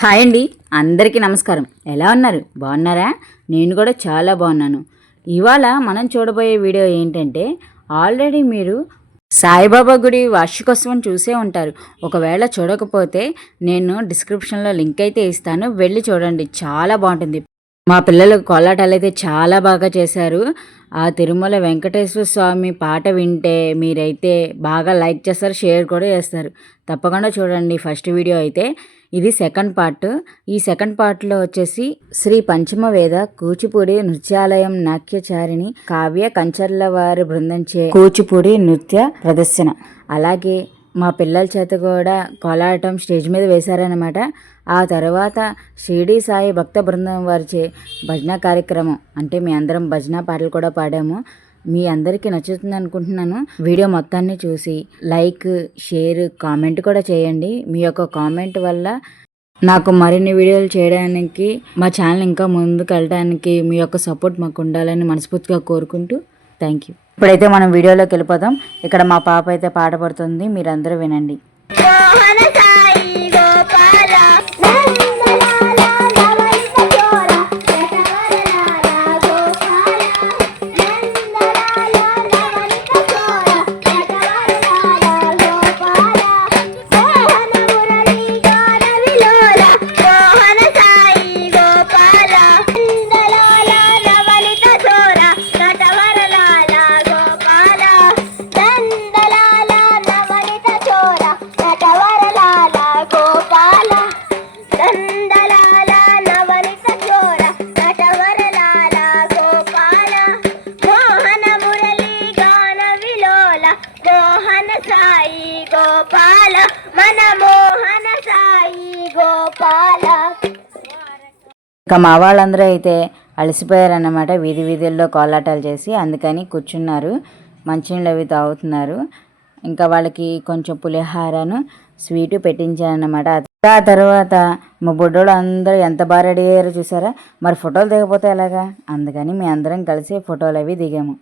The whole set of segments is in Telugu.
హాయ్ అండి. అందరికీ నమస్కారం. ఎలా ఉన్నారు? బాగున్నారా? నేను కూడా చాలా బాగున్నాను. ఇవాళ మనం చూడబోయే వీడియో ఏంటంటే ఆల్రెడీ మీరు సాయిబాబా గుడి వార్షికోత్సవం చూసే ఉంటారు. ఒకవేళ చూడకపోతే నేను డిస్క్రిప్షన్లో లింక్ అయితే ఇస్తాను. వెళ్ళి చూడండి. చాలా బాగుంటుంది. మా పిల్లలు కోలాటాలు అయితే చాలా బాగా చేశారు. ఆ తిరుమల వెంకటేశ్వర స్వామి పాట వింటే మీరైతే బాగా లైక్ చేస్తారు షేర్ కూడా చేస్తారు. తప్పకుండా చూడండి ఫస్ట్ వీడియో అయితే. ఇది సెకండ్ పార్ట్. ఈ సెకండ్ పార్ట్లో వచ్చేసి శ్రీ పంచమ వేద కూచిపూడి నృత్యాలయం నాట్యచారిణి కావ్య కంచర్ల వారి బృందంచే కూచిపూడి నృత్య ప్రదర్శన. అలాగే మా పిల్లల చేత కూడా కోలాటం స్టేజ్ మీద వేశారనమాట ఆ తర్వాత షిరిడి సాయి భక్త బృందం వారిచే భజన కార్యక్రమం అంటే మీ అందరం భజన పాటలు కూడా పాడాము. మీ అందరికీ నచ్చుతుంది అనుకుంటున్నాను. వీడియో మొత్తాన్ని చూసి లైక్ షేర్ కామెంట్ కూడా చేయండి. మీ యొక్క కామెంట్ వల్ల నాకు మరిన్ని వీడియోలు చేయడానికి మా ఛానల్ ఇంకా ముందుకు వెళ్ళడానికి మీ యొక్క సపోర్ట్ మాకు ఉండాలని మనస్ఫూర్తిగా కోరుకుంటూ థ్యాంక్ యూ ఇప్పుడైతే మనం వీడియోలోకి వెళ్ళిపోదాం. ఇక్కడ మా పాప అయితే పాట పడుతుంది. మీరందరూ వినండి. ఇక మా వాళ్ళందరూ అయితే అలసిపోయారన్నమాట. వీధి వీధుల్లో కోలాటాలు చేసి అందుకని కూర్చున్నారు. మంచినీళ్ళు అవి తాగుతున్నారు. ఇంకా వాళ్ళకి కొంచెం పులిహారను స్వీటు పెట్టించానమాట ఆ తర్వాత మా బుడ్డోడు అందరూ ఎంత బాగా రెడీ అయ్యారో చూసారా? మరి ఫోటోలు దిగపోతే ఎలాగా? అందుకని మీ అందరం కలిసి ఫోటోలు అవి దిగాము.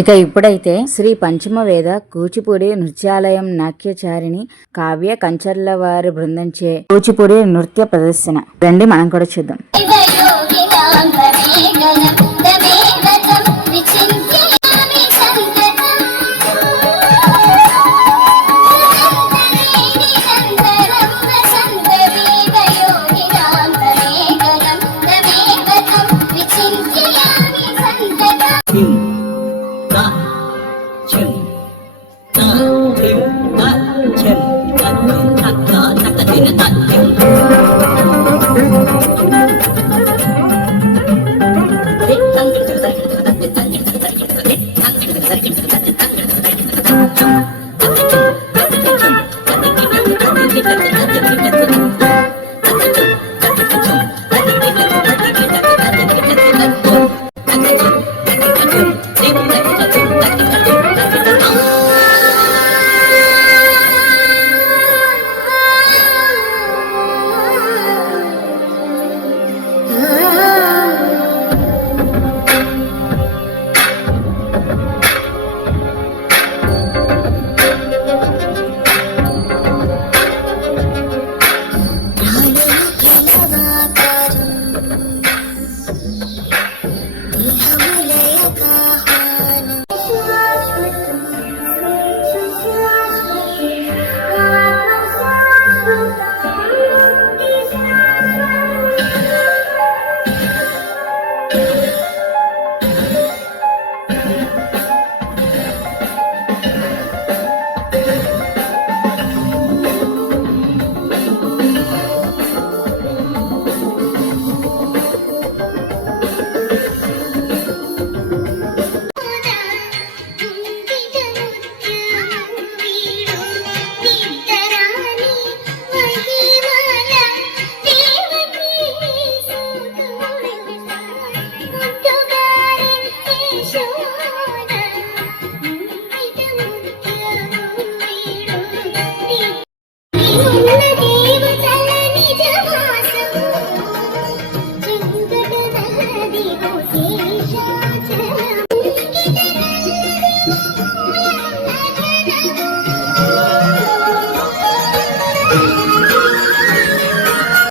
ఇక ఇప్పుడైతే శ్రీ పంచమ వేద కూచిపూడి నృత్యాలయం నాట్యచారిణి కావ్య కంచర్ల వారి బృందంచే కూచిపూడి నృత్య ప్రదర్శన. రండి మనం కూడా చూద్దాం.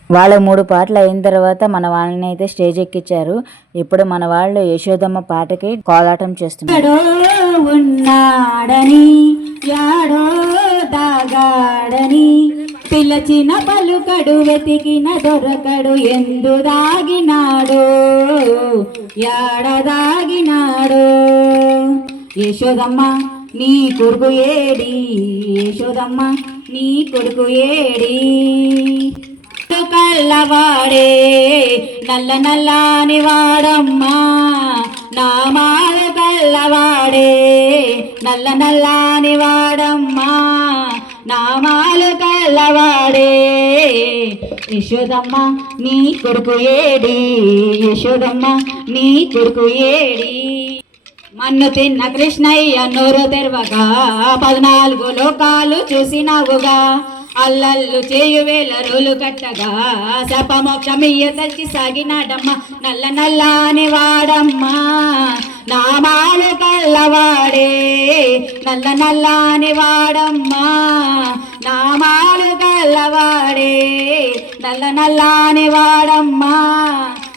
వాళ్ళ మూడు పాటలు అయిన తర్వాత మన వాళ్ళని అయితే స్టేజ్ ఎక్కించారు ఇప్పుడు మన వాళ్ళు యశోదమ్మ పాటకి కోలాటం చేస్తున్నారు. ఉన్నాడని యాడో దాగాడని పిలచిన పలుకడు వెతికిన దొరకడు ఎందు దాగినాడో యాడ దాగినాడో. యశోదమ్మ నీ కొడుకు ఏడి యశోదమ్మ నీ కొడుకు ఏడి. కల్లవాడే నల్ల నల్లాని వాడమ్మా. నామాల కళ్ళవాడే నల్ల నల్లాని వాడమ్మా. నామాలు కళ్ళవాడే యశోదమ్మ నీ కొడుకు ఏడి. యశోదమ్మ నీ కొడుకు ఏడి. మన్ను తిన్న కృష్ణయ్య నోరు తెరవగా పద్నాలుగు లోకాలు చూసినావుగా. అల్లల్లు చేయు వేల రోలు కట్టగా శపమోక్షమియ్య తల్చి సాగినాడమ్మ నల్ల నల్లాని వాడమ్మా. నామాలు కల్లవాడే నల్ల నల్లాని వాడమ్మా. నామాలు కల్లవాడే నల్ల నల్లాని వాడమ్మా.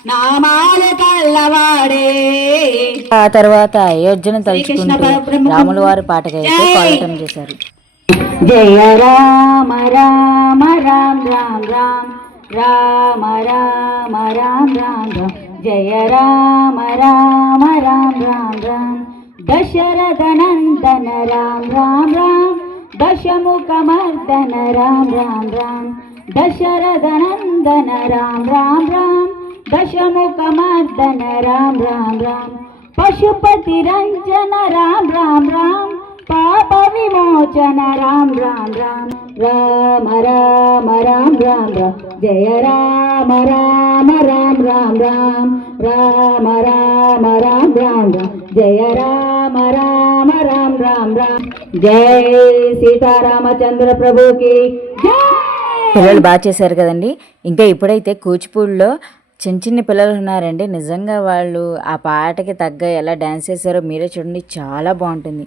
నామాలు కల్లవాడే ఆ తర్వాత అయోధ్యను తలుచుకుంటూ రాముల వారి పాటకైతే కోలాటం చేశారు. జయ రామ రామ రామ రామ రామ రామ రామ రామ రామ రామ జయ రామ రామ రామ రామ రామ దశరథ నందన రామ రామ రామ దశముఖ మర్దన రామ రామ రామ దశరథ నందన రామ రామ రామ దశముఖ మర్దన రామ రామ రామ పాప విమోచన రామ్ రామ్ రామ్. రామ రామ రామ్ రామ్ రామ్. జయ రామ రామ రామ్ రామ్ రామ్. రామ రామ రామ్ రామ్ రామ్. జయ రామ రామ రామ్ రామ్ రామ్. జై సీతారామచంద్ర ప్రభుకి. పిల్లలు బాగా చేశారు కదండి. ఇంకా ఇప్పుడైతే కూచిపూడిలో చిన్న చిన్న పిల్లలు ఉన్నారండి. నిజంగా వాళ్ళు ఆ పాటకి తగ్గ ఎలా డ్యాన్స్ చేశారో మీరే చూడండి. చాలా బాగుంటుంది.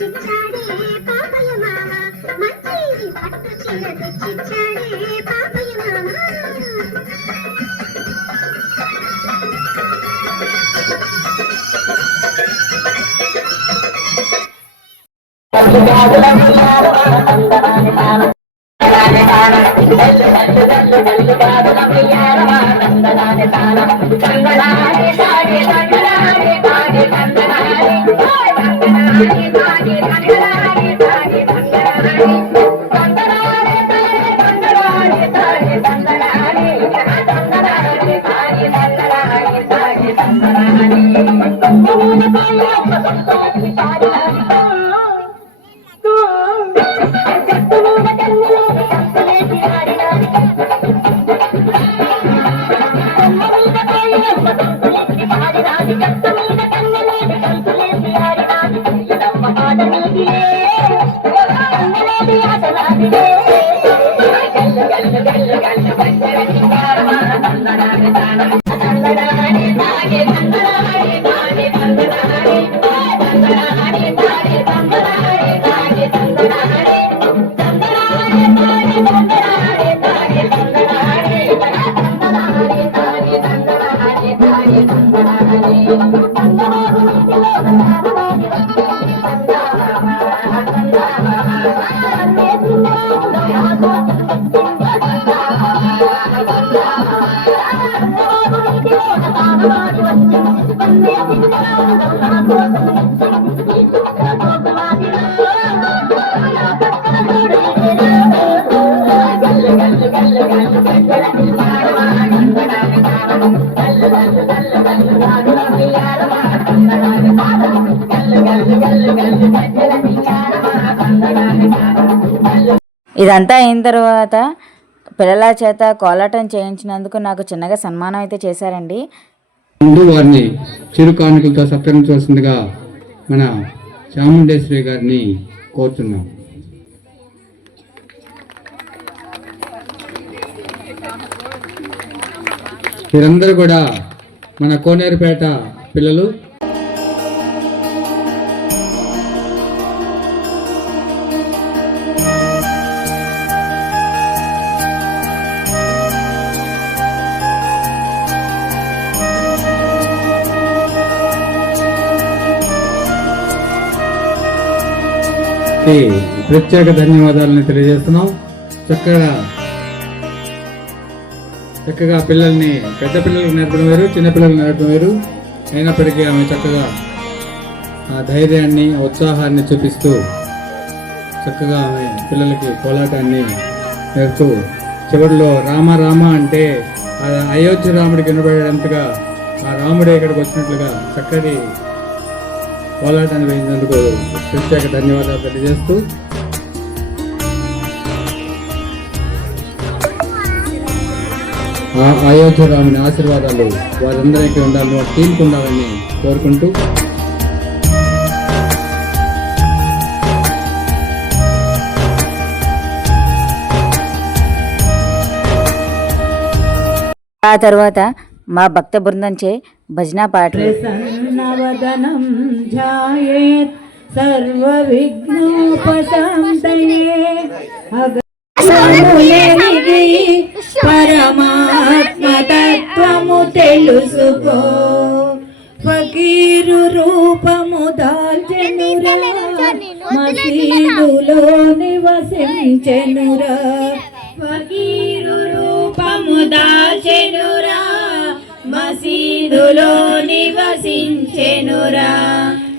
తెచ్చిచ్చాడే పాపయ్య మామ మంచి పట్టు చీర తెచ్చిచ్చాడే పాపయ్య మామ ఇదంతా అయిన తర్వాత పిల్లల చేత కోలాటం చేయించినందుకు నాకు చిన్నగా సన్మానం అయితే చేశారండి. ముందు వారిని చిరు కానుకలతో సత్కరించవలసిందిగా మన చాముండేశ్వరి గారిని కోరుతున్నాం. వీరందరూ కూడా మన కోనేరుపేట పిల్లలు కి ప్రత్యేక ధన్యవాదాలను తెలియజేస్తున్నాం. చక్కగా చక్కగా పిల్లల్ని పెద్ద పిల్లలకు నేర్పడం వేరు చిన్నపిల్లలు నేర్పడం వేరు. అయినప్పటికీ ఆమె చక్కగా ఆ ధైర్యాన్ని ఉత్సాహాన్ని చూపిస్తూ చక్కగా ఆమె పిల్లలకి కోలాటాన్ని నేర్పుతూ చివరిలో రామ రామ అంటే ఆ అయోధ్య రాముడికి వినబడేంతగా ఆ రాముడే ఇక్కడికి వచ్చినట్లుగా చక్కటి పోరాటాన్ని వేసినందుకు ప్రత్యేక ధన్యవాదాలు తెలియజేస్తూ ఆ అయోధ్య రాముని ఆశీర్వాదాలు వారందరికీ ఉండాలని వారు టీంకి ఉండాలని కోరుకుంటూ ఆ తర్వాత మా భక్త బృందంచే భజన పాట. ప్రసన్నవదనం ధ్యాయేత్ సర్వవిఘ్నోపశాంతయే. అగములెరిగి పరమాత్మతత్వము తెలుసుకో. ఫకీరు రూపము దాల్చెనురా మసీదులో నివసించెనురా. ఫకీరు రూపము దాల్చెనురా మసీదులో నివసించెనురా.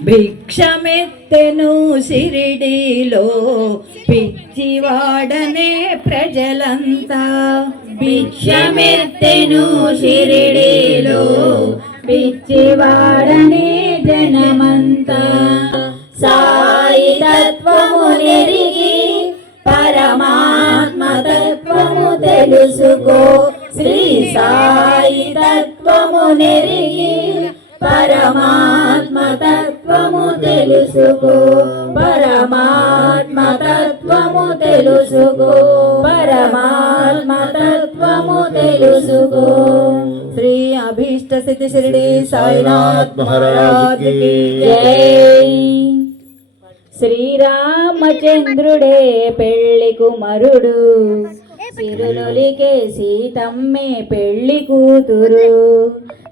భిక్షమెత్తెను సిరిడిలో పిచ్చివాడనే ప్రజలంతా. భిక్షమెత్తెను సిరిడిలో పిచ్చివాడనే జనమంతా. సాయి తత్వము నెరిగి పరమాత్మ తత్వము తెలుసుకో. శ్రీ సాయి తత్వము నెరిగి పరమాత్మ తత్వము తెలుసుకో. పరమాత్మ తత్వము తెలుసుకో. పరమాత్మ తత్వము తెలుసుకో. శ్రీ అభీష్ట సిద్ధి షిరిడి సాయినాథ్ మహారాజ్ జై. శ్రీరామచంద్రుడే పెళ్ళి కుమరుడు. సిరులొలికే సీతమ్మే పెళ్ళి కూతురు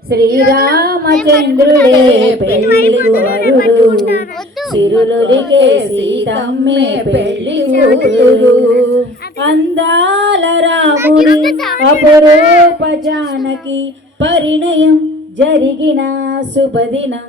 శ్రీరామచంద్రుడే పెళ్ళి కుమరుడు సిరులొలికే సీతమ్మే పెళ్ళి కూతురు అందాల రాముని అపరూప జానకి పరిణయం జరిగిన శుభదినం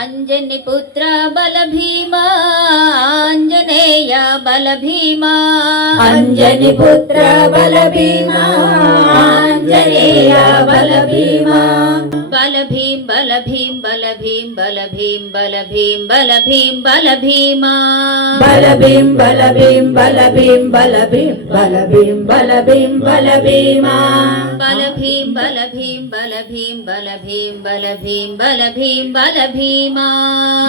అంజని పుత్ర బల భీమా ఆంజనేయ బల భీమా అంజని పుత్ర బల భీమా ఆంజనేయ బల భీమా బల భీం బల భీం బల భీం బల భీం బల భీం బల భీం బల భీమా బల భీం బల భీం బల భీం బల భీం బల భీం బల భీం బల భీమా బల భీం బల భీం బల భీం బల భీం బల భీం బల భీం బల భీమా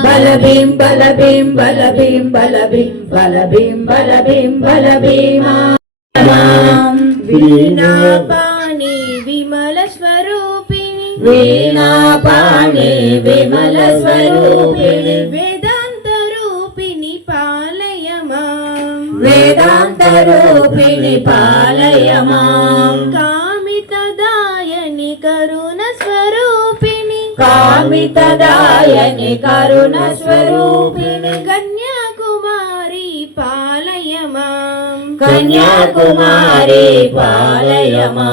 బల భీం బల భీం బల భీం బల భీం బల భీం బల భీం బల భీమా స్వరూపిణి వీణాపాణి విమల స్వరూపిణి. వేదాంత రూపిణి పాలయమా. వేదాంత రూపిణి పాలయమా. కామితదాయని కరుణ స్వరూపిణి. కామితదాయని కరుణ స్వరూపిణి. కన్యాకుమారి కన్యాకుమారి పాలయమా.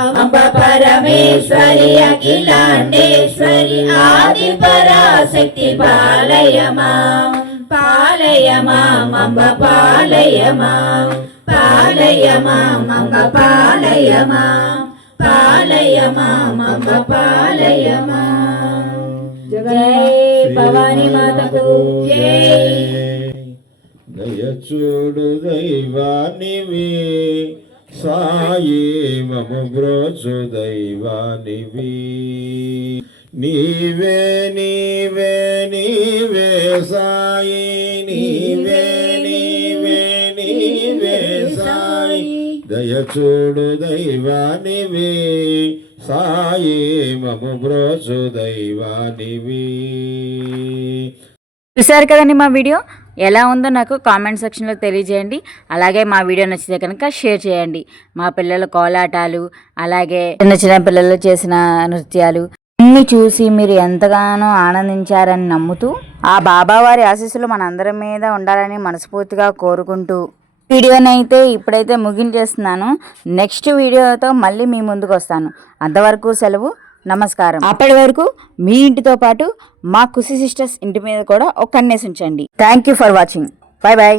అంబ పరమేశ్వరి అఖిలాండేశ్వరి ఆది పరాశక్తి పాలయమా. పాలయమా మంబ పాలయమా. పాలయమా మంబ పాలయమా. పాలయమా మంబ పాలయమా. జై భవానీ మాతకు. జై. దయచూడు దైవానివి. సాయి మము బ్రోచు దైవానివి. నీవే నీవే నీవే సాయి నీవే నీవే నీవే సాయి. దయచూడు దైవానివి. సాయి మము బ్రోచు దైవానివి. చూసారు కదండి మా వీడియో? ఎలా ఉందో నాకు కామెంట్ సెక్షన్లో తెలియజేయండి. అలాగే మా వీడియో నచ్చితే కనుక షేర్ చేయండి. మా పిల్లల కోలాటాలు అలాగే చిన్న చిన్న పిల్లలు చేసిన నృత్యాలు అన్ని చూసి మీరు ఎంతగానో ఆనందించారని నమ్ముతూ ఆ బాబావారి ఆశీస్సులు మనందరి మీద ఉండాలని మనస్ఫూర్తిగా కోరుకుంటూ వీడియోనైతే ఇప్పుడైతే ముగించేస్తున్నాను. నెక్స్ట్ వీడియోతో మళ్ళీ మీ ముందుకు వస్తాను. అంతవరకు సెలవు. నమస్కారం. అప్పటి వరకు మీ ఇంటితో పాటు మా కుసి సిస్టర్స్ ఇంటి మీద కూడా ఒక కన్నేసి ఉంచండి. Thank you for watching bye bye